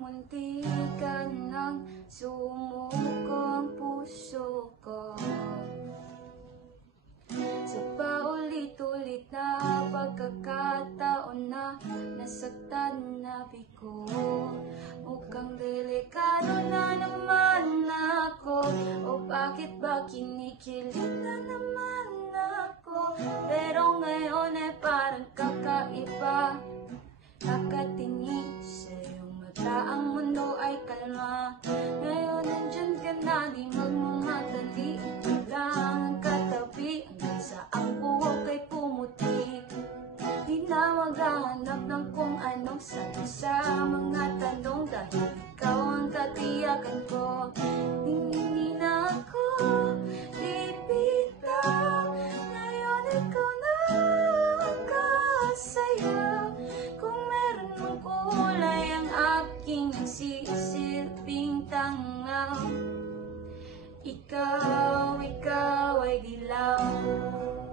muntikan ng sumukong puso ko. Sa paulit-ulit na pagkakataon na nasaktan na bigo, mukhang delikado na naman ako. O bakit ba kinikilig na naman ako? Pero ngayon ay parang kakaiba. Nakatingin sa iyong mata, ang mundo ay kalma. Ngayon nandyan ka na, di magmamadali. Lang ang katabi, hanggang sa ang buhok ay pumuti. Di na maghahanap ng kung anong sabi sa mga tanong, dahil ikaw ang katiyakan ko. Hindi na ako bibitaw, ngayon ikaw na ang kasaya. Kung meron mong kulay ang aking nagsisilbing tanga, ikaw